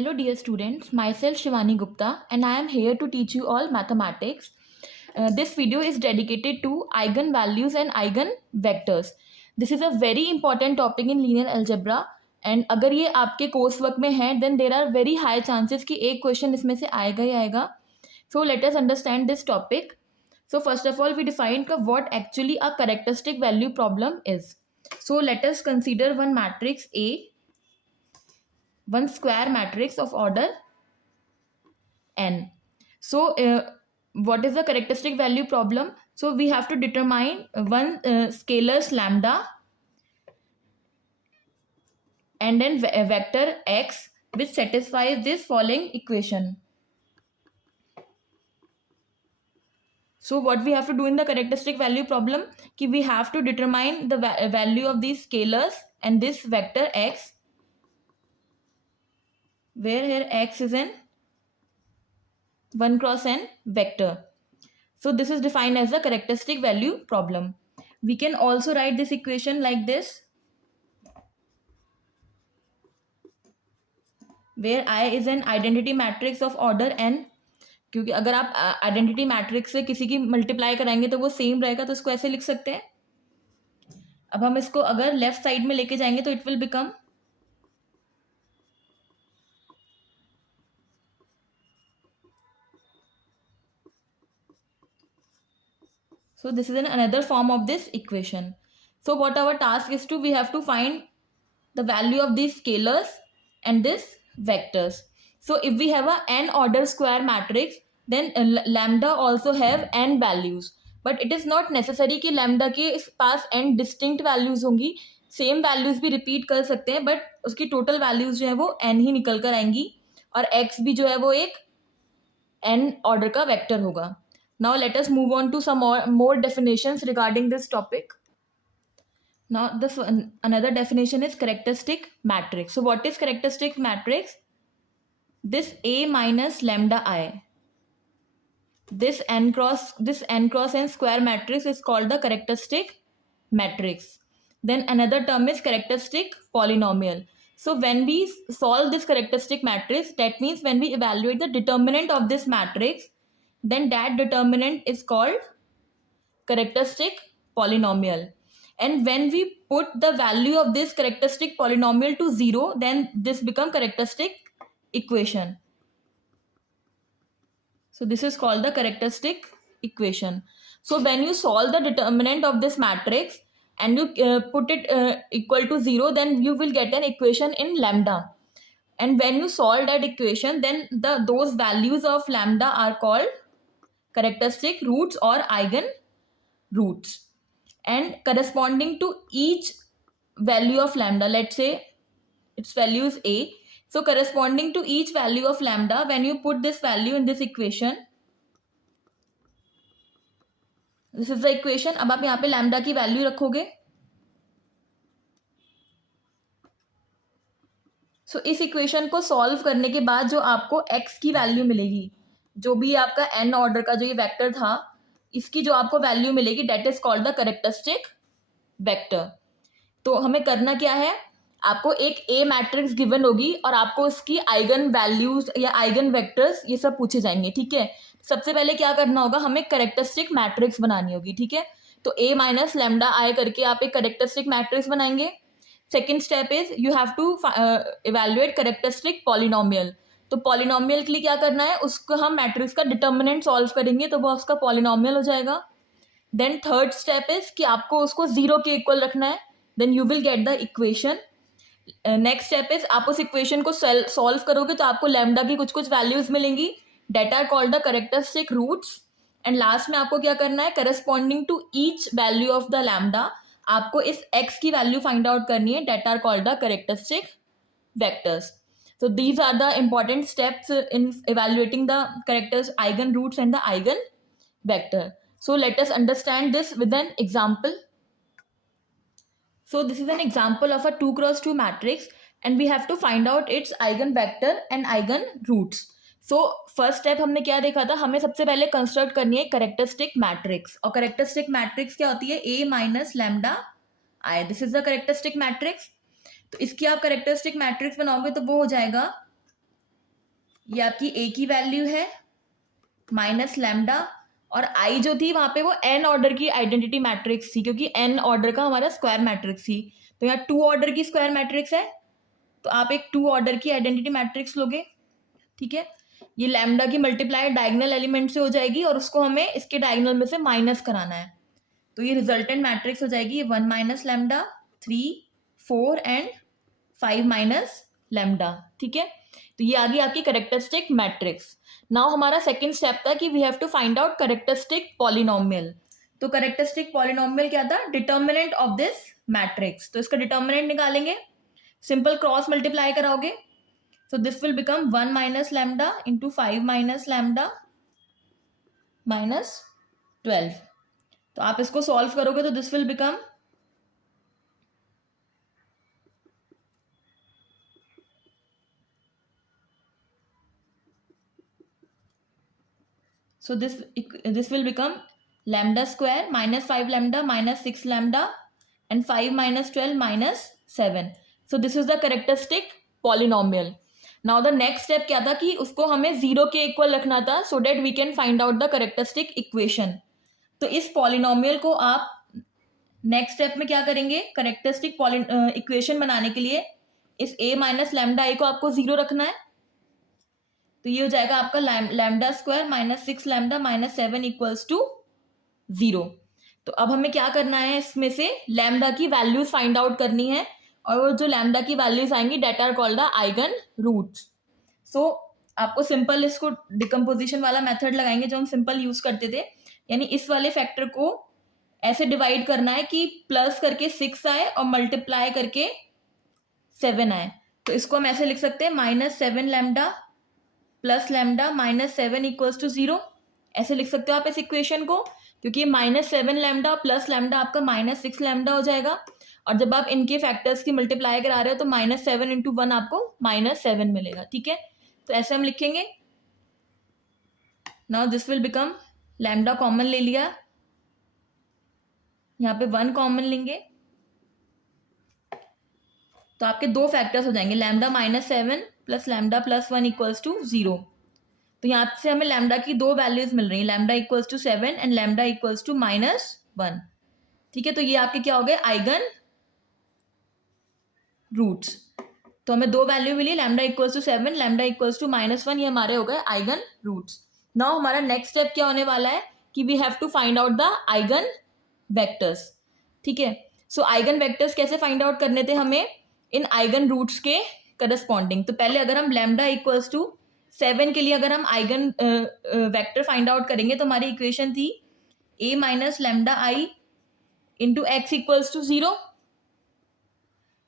Hello dear students, myself Shivani Gupta and I am here to teach you all mathematics. This video is dedicated to eigenvalues and eigenvectors. This is a very important topic in linear algebra and अगर ये आपके course work में है then there are very high chances कि एक question इसमें से आएगा ही आएगा. So let us understand this topic. So first of all we define what actually a characteristic value problem is. So let us consider one matrix A, one square matrix of order n. So what is the characteristic value problem? So we have to determine one scalars lambda and then a vector x which satisfies this following equation. So what we have to do in the characteristic value problem, ki we have to determine the value of these scalars and this vector x, where here x is an 1 cross n vector. So this is defined as the characteristic value problem. We can also write this equation like this, where I is an identity matrix of order n. क्योंकि अगर आप identity matrix से किसी की multiply कराएंगे तो वो same रहेगा, तो इसको ऐसे लिख सकते हैं. अब हम इसको अगर लेफ्ट साइड में लेके जाएंगे तो it will become so this is another form of this equation. So what our task is to, we have to find the value of these scalars and this vectors. So if we have a n order square matrix, then lambda also have n values, but it is not necessary कि lambda के पास n distinct values होंगी. Same values भी repeat कर सकते हैं, but उसकी total values जो है वो n ही निकल कर आएंगी, और x भी जो है वो एक n ऑर्डर का वेक्टर होगा. Now let us move on to some more definitions regarding this topic. Now another definition is characteristic matrix. So what is characteristic matrix? This A minus lambda I, this n cross n square matrix is called the characteristic matrix. Then another term is characteristic polynomial. So when we solve this characteristic matrix, that means when we evaluate the determinant of this matrix, then that determinant is called characteristic polynomial. And when we put the value of this characteristic polynomial to 0, then this becomes characteristic equation. So this is called the characteristic equation. So when you solve the determinant of this matrix and you put it equal to 0, then you will get an equation in lambda. And when you solve that equation, then those values of lambda are called characteristic roots or eigen roots. And corresponding to each value of lambda, let's say its value is a, so corresponding to each value of lambda, when you put this value in this equation, this is the equation. अब आप यहाँ पे lambda की value रखोगे, so इस equation को solve करने के बाद जो आपको x की value मिलेगी, जो भी आपका n ऑर्डर का जो ये वेक्टर था, इसकी जो आपको वैल्यू मिलेगी, that is called the characteristic vector. तो हमें करना क्या है, आपको एक ए मैट्रिक्स गिवन होगी और आपको इसकी आइगन वैल्यूज या आइगन वेक्टर्स ये सब पूछे जाएंगे. ठीक है, सबसे पहले क्या करना होगा, हमें कैरेक्टरिस्टिक मैट्रिक्स बनानी होगी. ठीक है, तो ए माइनस लैम्डा आई करके आप एक कैरेक्टरिस्टिक मैट्रिक्स बनाएंगे. Second step is you have to evaluate characteristic polynomial. तो पॉलिनोमियल के लिए क्या करना है, उसको हम मैट्रिक्स का डिटर्मिनेंट सॉल्व करेंगे तो वो उसका पॉलिनोमियल हो जाएगा. देन थर्ड स्टेप इज कि आपको उसको 0 के इक्वल रखना है, then you will get the equation. Next step is आप उस इक्वेशन को सॉल्व करोगे तो आपको लैम्डा की कुछ कुछ वैल्यूज मिलेंगी, that are called the characteristic roots. And last में आपको क्या करना है, corresponding to each value of the lambda आपको इस x की वैल्यू फाइंड आउट करनी है, that are called the characteristic vectors. So these are the important steps in evaluating the characters, eigen roots and the eigen vector. So let us understand this with an example. So this is an example of a 2 cross 2 matrix and we have to find out its eigen vector and eigen roots. So first step हमने क्या देखा था, हमें सबसे पहले construct करनी है characteristic matrix. और कैरेक्टरिस्टिक मैट्रिक्स क्या होती है, a minus lambda I. This is the characteristic matrix. तो इसकी आप कैरेक्टरिस्टिक मैट्रिक्स बनाओगे तो वो हो जाएगा ये आपकी ए की वैल्यू है माइनस लैम्डा, और आई जो थी वहां पे वो एन ऑर्डर की आइडेंटिटी मैट्रिक्स थी, क्योंकि एन ऑर्डर का हमारा स्क्वायर मैट्रिक्स थी। तो यहाँ 2 ऑर्डर की स्क्वायर मैट्रिक्स है, तो आप एक 2 ऑर्डर की आइडेंटिटी मैट्रिक्स लोगे। ठीक है, ये लैम्डा की मल्टीप्लाई डायगोनल एलिमेंट से हो जाएगी और उसको हमें इसके डायगोनल में से माइनस कराना है। तो ये रिजल्टेंट मैट्रिक्स हो जाएगी 1 minus lambda, 3, 4 and 5 minus lambda. ठीक है, तो ये आ गई आपकी कैरेक्टरिस्टिक मैट्रिक्स। नाउ हमारा सेकंड स्टेप था कि we have to find out characteristic polynomial. तो कैरेक्टरिस्टिक पॉलिनोमियल क्या था? Determinant of this matrix. तो इसका डिटर्मिनेंट निकालेंगे, सिंपल क्रॉस मल्टीप्लाई कराओगे। So this will become 1 minus lambda into 5 minus lambda minus 12. तो आप इसको सॉल्व करोगे तो this will become this will become lambda square minus 5 lambda minus 6 lambda and 5 minus 12 minus 7. So this is the characteristic polynomial. Now the next step क्या था कि उसको हमें 0 के इक्वल रखना था so that we can find out the characteristic equation. तो इस पॉलिनोमियल को आप नेक्स्ट स्टेप में क्या करेंगे? करेक्टरिस्टिक इक्वेशन बनाने के लिए इस a माइनस लैम्डा आई को आपको 0 रखना है। तो ये हो जाएगा आपका lambda square minus 6 lambda minus 7 equals to 0। तो अब हमें क्या करना है? इसमें से लैम्डा की वैल्यूज फाइंड आउट करनी है, और वो जो लैम्डा की वैल्यूज आएंगी that are called the eigen roots. So आपको सिंपल इसको डिकम्पोजिशन वाला मेथड लगाएंगे जो हम सिंपल यूज करते थे, यानी इस वाले फैक्टर को ऐसे डिवाइड करना है कि प्लस करके 6 आए और मल्टीप्लाई करके 7 आए। तो इसको हम ऐसे लिख सकते हैं -7 lambda plus lambda minus 7 equals to 0। ऐसे लिख सकते हो आप इस इक्वेशन को, क्योंकि -7 लैम्डा प्लस लैम्डा आपका -6 लैम्डा हो जाएगा, और जब आप इनके फैक्टर्स की मल्टीप्लाई करा रहे हो तो -7 इंटू 1 आपको -7 मिलेगा। ठीक है, तो ऐसे हम लिखेंगे। Now this will become, lambda common ले लिया, यहाँ पे 1 कॉमन लेंगे तो आपके 2 फैक्टर्स हो जाएंगे, lambda -7 plus lambda plus 1 equals to 0। तो यहाँ से हमें लैम्डा की 2 वैल्यूज मिल रही हैं, lambda equals to 7 and lambda equals to -1। ठीक है, तो ये आपके क्या हो गए? Eigen roots. तो हमें 2 वैल्यू मिली, lambda equals to 7, lambda equals to -1, ये हमारे हो गए आइगन रूट्स। नाउ हमारा नेक्स्ट स्टेप क्या होने वाला है कि we have to find out the eigen vectors. ठीक है, सो आइगन वेक्टर्स कैसे फाइंड आउट करने थे हमें? इन आइगन रूट्स के करस्पॉन्डिंग। तो पहले अगर हम लैम्डा इक्वल्स टू 7 के लिए अगर हम आइगन वेक्टर फाइंड आउट करेंगे तो हमारी इक्वेशन थी a minus lambda I into X equals to 0।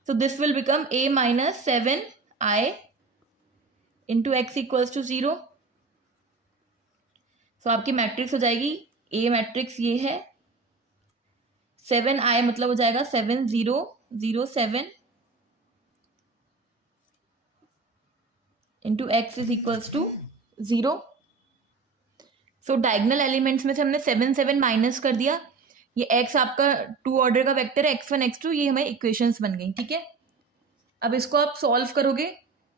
So this will become a minus 7i into x equals to 0. So आपकी मैट्रिक्स हो जाएगी, a मैट्रिक्स ये है, 7i मतलब हो जाएगा 7007 into X is equals to 0। So diagonal elements में से हमने 7 माइनस कर दिया, ये x आपका 2 ऑर्डर का वेक्टर है, x1 x2, ये हमारी इक्वेशंस बन गई। ठीक है, अब इसको आप सॉल्व करोगे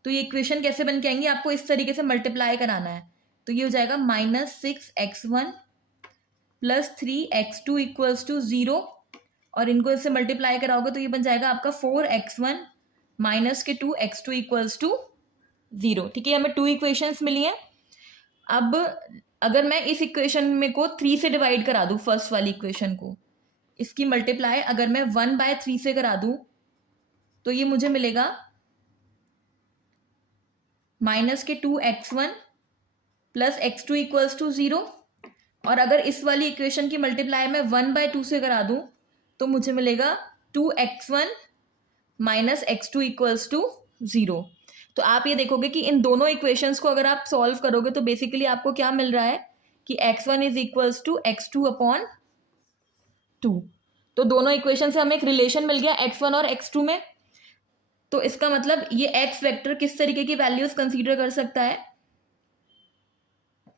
तो ये इक्वेशन कैसे बन के आएंगी? आपको इस तरीके से मल्टीप्लाई कराना है, तो ये हो जाएगा -6x1 plus 3x2 equals to 0, और इनको इससे मल्टीप्लाई कराओगे तो ये बन जाएगा आपका 4x1 माइनस के 2x2 इक्वल्स टू 0। ठीक है, हमें 2 इक्वेशंस मिली हैं। अब अगर मैं इस इक्वेशन में को 3 से डिवाइड करा दूं, फर्स्ट वाली इक्वेशन को, इसकी मल्टीप्लाई अगर मैं 1/3 से करा दूं तो ये मुझे मिलेगा माइनस के 2x1 plus x2 equals to 0, और अगर इस वाली इक्वेशन की मल्टीप्लाई मैं 1/2 से करा दूं तो मुझे मिलेगा 2x1 minus x2 equals to 0। तो आप ये देखोगे कि इन दोनों इक्वेशंस को अगर आप सॉल्व करोगे तो बेसिकली आपको क्या मिल रहा है कि x1 is equals to x2 upon 2। तो दोनों इक्वेशन से हमें एक रिलेशन मिल गया x1 और x2 में। तो इसका मतलब ये x वेक्टर किस तरीके की वैल्यूज कंसीडर कर सकता है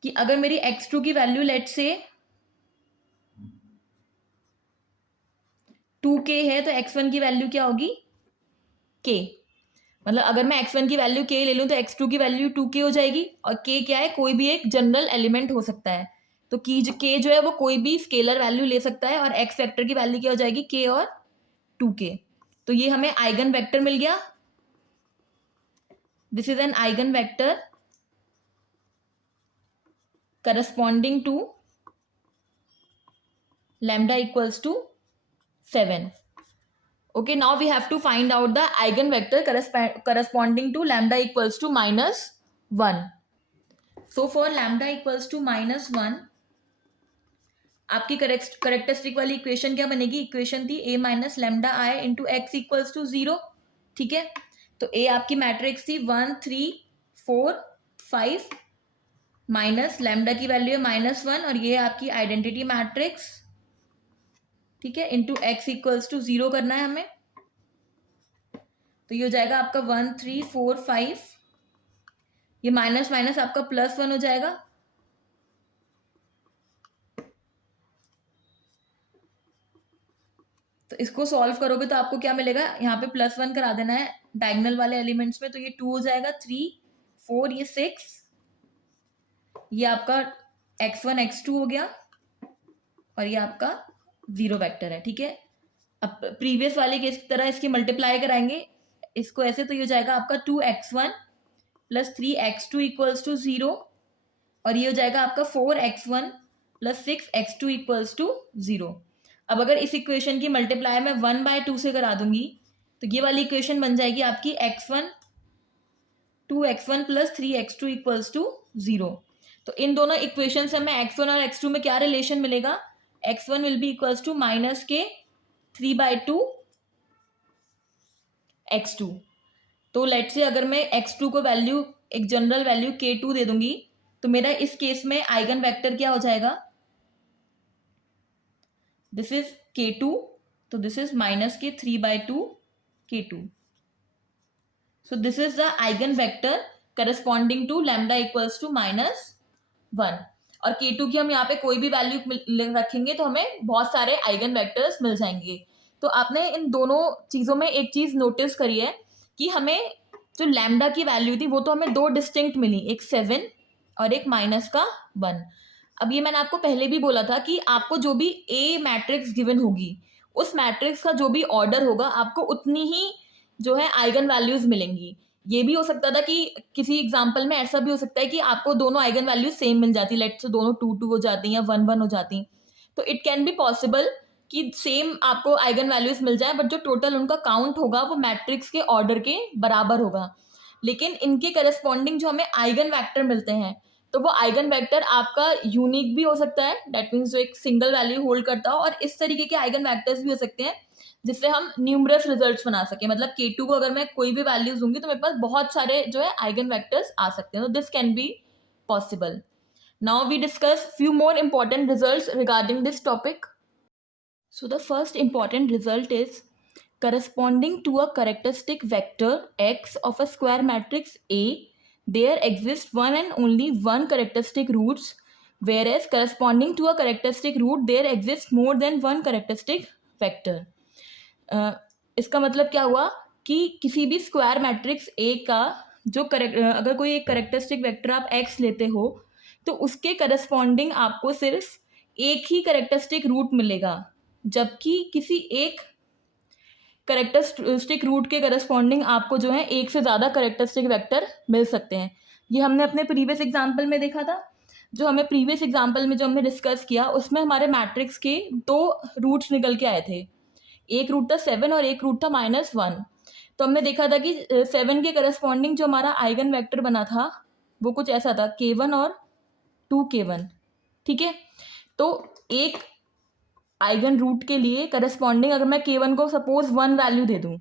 कि अगर मेरी x2 की वैल्यू लेट से 2k है तो x1 की वैल्यू क्या होगी? k। मतलब अगर मैं x1 की वैल्यू k ले लूँ तो x2 की वैल्यू 2k हो जाएगी, और k क्या है, कोई भी एक जनरल एलिमेंट हो सकता है, तो k जो है वो कोई भी स्केलर वैल्यू ले सकता है, और x वेक्टर की वैल्यू क्या हो जाएगी, k और 2k। तो ये हमें आइगन वेक्टर मिल गया। This is an eigen vector corresponding to lambda equals to 7. Okay, now we have to find out the eigenvector corresponding to lambda equals to -1. So for lambda equals to -1, आपकी characteristic वाली equation क्या बनेगी, equation थी a minus lambda I into X equals to 0। ठीक है, तो a आपकी matrix थी 1 3 4 5 माइनस लैम्डा की वैल्यू है -1, और ये आपकी आइडेंटिटी मैट्रिक्स। ठीक है, इंटू एक्स इक्वल्स टू 0 करना है हमें, तो ये हो जाएगा आपका 1 3 4 5, ये माइनस माइनस आपका +1 हो जाएगा, तो इसको सॉल्व करोगे तो आपको क्या मिलेगा, यहाँ पे +1 करा देना है डायगोनल वाले एलिमेंट्स में, तो ये 2 हो जाएगा, 3 4 ये 6, ये आपका x1 x2 हो गया, और ये आपका 0 वेक्टर है। ठीक है, अब प्रीवियस वाले के इस तरह इसकी मल्टीप्लाई कराएंगे इसको ऐसे, तो ये हो जाएगा आपका 2x1 + 3x2 इक्वल्स टू 0, और ये हो जाएगा आपका 4x1 + 6x2 इक्वल्स टू 0। अब अगर इस इक्वेशन की मल्टीप्लाई मैं 1/2 से करा दूंगी, तो ये वाली इक्वेशन बन जाएगी आपकी x1 2x1 + 3x2 equals to 0। तो इन दोनों इक्वेशन से हमें x1 और x2 में क्या रिलेशन मिलेगा, x1 will be equals to -k 3/2 x2। तो लेट से अगर मैं x2 को वैल्यू एक जनरल वैल्यू k2 दे दूंगी, तो मेरा इस केस में आइगन वेक्टर क्या हो जाएगा, दिस इज k2, तो this is -k 3/2 k2। So this is the eigen vector corresponding to lambda equals to -1, और k2 की हम यहाँ पे कोई भी वैल्यू रखेंगे तो हमें बहुत सारे आइगन वेक्टर्स मिल जाएंगे। तो आपने इन दोनों चीज़ों में एक चीज़ नोटिस करी है कि हमें जो लैम्डा की वैल्यू थी वो तो हमें दो डिस्टिंक्ट मिली, एक 7 और एक -1। अब ये मैंने आपको पहले भी बोला था कि आपको जो भी ए मैट्रिक्स गिवन होगी, उस मैट्रिक्स का जो भी ऑर्डर होगा आपको उतनी ही जो है आइगन वैल्यूज मिलेंगी। ये भी हो सकता था कि किसी एग्जाम्पल में ऐसा भी हो सकता है कि आपको दोनों आइगन वैल्यूज सेम मिल जाती, लेट से दोनों 2 2 हो जाती या 1 1 हो जाती, तो इट कैन बी पॉसिबल कि सेम आपको आइगन वैल्यूज मिल जाए, बट जो टोटल उनका काउंट होगा वो मैट्रिक्स के ऑर्डर के बराबर होगा। लेकिन इनके करस्पॉन्डिंग जो हमें आइगन वेक्टर मिलते हैं, तो वो आइगन वेक्टर आपका यूनिक भी हो सकता है, दैट मीन्स जो एक सिंगल वैल्यू होल्ड करता हो, और इस तरीके के आइगन वेक्टर्स भी हो सकते हैं जिससे हम न्यूमरस रिजल्ट्स बना सके। मतलब k2 को अगर मैं कोई भी वैल्यूज दूंगी तो मेरे पास बहुत सारे जो है आइगन वेक्टर्स आ सकते हैं, तो this can be possible. Now we discuss few more important results regarding this topic. So the first important result is corresponding to a characteristic vector x of a square matrix A, there exists one and only one characteristic roots, whereas corresponding to a characteristic root there exists more than one characteristic vector. इसका मतलब क्या हुआ कि किसी भी square matrix A का जो अगर कोई एक करेक्टरिस्टिक वेक्टर आप x लेते हो, तो उसके करस्पॉन्डिंग आपको सिर्फ एक ही करेक्टरिस्टिक रूट मिलेगा, जबकि किसी एक करेक्टरिस्टिक रूट के करस्पॉन्डिंग आपको जो है एक से ज़्यादा करेक्टरिस्टिक वेक्टर मिल सकते हैं। ये हमने अपने प्रीवियस एग्जाम्पल में देखा था। जो हमें प्रीवियस एग्जाम्पल में जो हमने डिस्कस किया उसमें हमारे मैट्रिक्स के दो रूट्स निकल के आए थे, एक रूट था 7 और एक रूट था -1। तो हमने देखा था कि 7 के करस्पॉन्डिंग जो हमारा आइगन वेक्टर बना था वो कुछ ऐसा था, k1 और 2k1। ठीक है, तो एक आइगन रूट के लिए करस्पॉन्डिंग अगर मैं k1 को सपोज 1 वैल्यू दे दूं,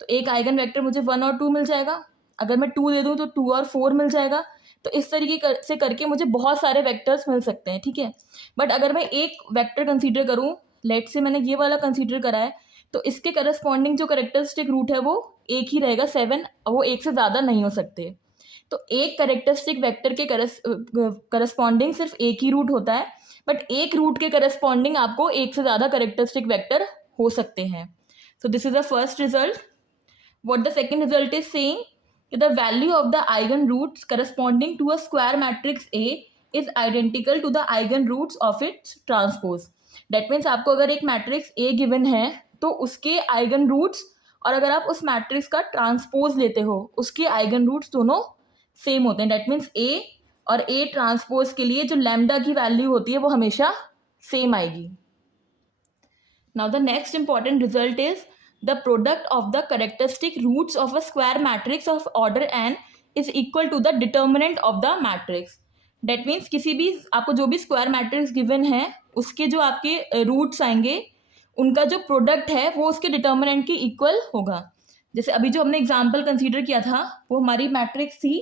तो एक आइगन वेक्टर मुझे 1 और 2 मिल जाएगा। अगर मैं 2 दे दूं तो 2 और 4 मिल जाएगा। तो इस तरीके से करके मुझे बहुत सारे वेक्टर्स मिल सकते हैं। ठीक है, बट अगर मैं एक वेक्टर कंसीडर करूं, लेट से मैंने ये वाला कंसीडर करा है, तो इसके करस्पॉन्डिंग जो करेक्टरिस्टिक रूट है वो एक ही रहेगा 7, वो एक से ज़्यादा नहीं हो सकते। तो एक करेक्टरिस्टिक वेक्टर के करस्पॉन्डिंग सिर्फ एक ही रूट होता है, बट एक रूट के करस्पॉन्डिंग आपको एक से ज़्यादा करेक्टरिस्टिक वेक्टर हो सकते हैं। सो this is the first result. what the second result is saying, the value of the eigenroots corresponding to a square matrix A is identical to the eigenroots of its transpose. That means आपको अगर एक matrix A given है तो उसके eigen roots और अगर आप उस मैट्रिक्स का ट्रांसपोज लेते हो उसके आइगन रूट्स दोनों सेम होते हैं. डेट मीन्स A और A ट्रांसपोज के लिए जो लैम्डा की वैल्यू होती है वो हमेशा सेम आएगी. Now the next important result is the product of the characteristic roots of a square matrix of order n is equal to the determinant of the matrix. That means किसी भी आपको जो भी स्क्वायर मैट्रिक्स गिवन है उसके जो आपके roots आएंगे उनका जो प्रोडक्ट है वो उसके डिटर्मिनेंट के इक्वल होगा. जैसे अभी जो हमने एग्जांपल कंसीडर किया था वो हमारी मैट्रिक्स थी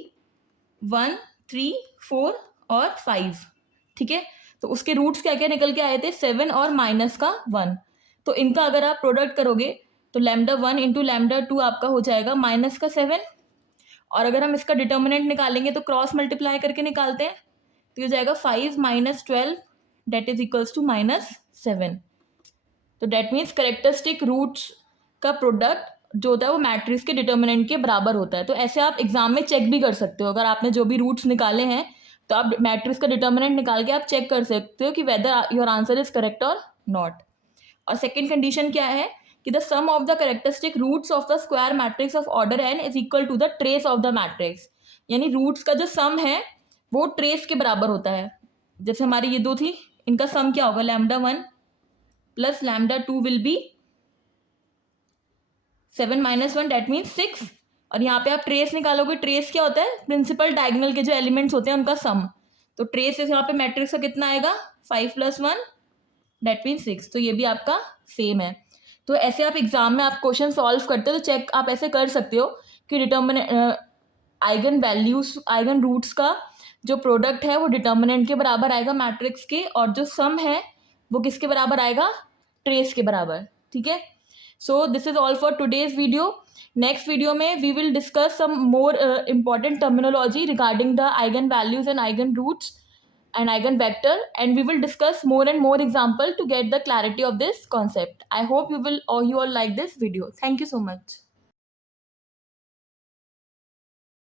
1, 3, 4 और 5. ठीक है, तो उसके रूट्स क्या क्या निकल के आए थे 7 और माइनस का 1. तो इनका अगर आप प्रोडक्ट करोगे तो लैम्डा 1 इंटू लैम्डा 2 आपका हो जाएगा माइनस का 7. और अगर हम इसका डिटर्मिनेंट निकालेंगे तो क्रॉस मल्टीप्लाई करके निकालते हैं तो ये हो जाएगा 5 minus 12 that is equals to minus 7. तो डेट मीन्स करेक्टरिस्टिक रूट्स का प्रोडक्ट जो होता है वो मैट्रिक्स के डिटर्मिनेंट के बराबर होता है. तो ऐसे आप एग्जाम में चेक भी कर सकते हो. अगर आपने जो भी रूट्स निकाले हैं तो आप मैट्रिक्स का डिटर्मिनेंट निकाल के आप चेक कर सकते हो कि whether your answer is correct और नॉट. और सेकेंड कंडीशन क्या है कि the sum of the characteristic roots of the square matrix of order n is equal to the trace of the matrix. यानी रूट्स का जो सम है वो ट्रेस के बराबर होता है. जैसे हमारी ये दो थी इनका सम क्या होगा lambda 1 plus lambda 2 will be 7 minus 1 that means 6. और यहाँ पे आप ट्रेस निकालोगे. ट्रेस क्या होता है प्रिंसिपल डायगोनल के जो एलिमेंट्स होते हैं उनका सम. तो ट्रेस यहाँ पे मैट्रिक्स का कितना आएगा 5 प्लस 1 डेट मीन 6. तो ये भी आपका सेम है. तो ऐसे आप एग्जाम में आप क्वेश्चन सॉल्व करते हो तो चेक आप ऐसे कर सकते हो कि determinant eigen values eigen roots का जो प्रोडक्ट है वो डिटर्मिनेंट के बराबर आएगा मैट्रिक्स के और जो सम है वो किसके बराबर आएगा ट्रेस के बराबर. ठीक है. So this is all for today's video. Next video में we will discuss some more important terminology regarding the eigen values and eigen roots and eigenvector, and we will discuss more and more example to get the clarity of this concept. I hope you all like this video. Thank you so much.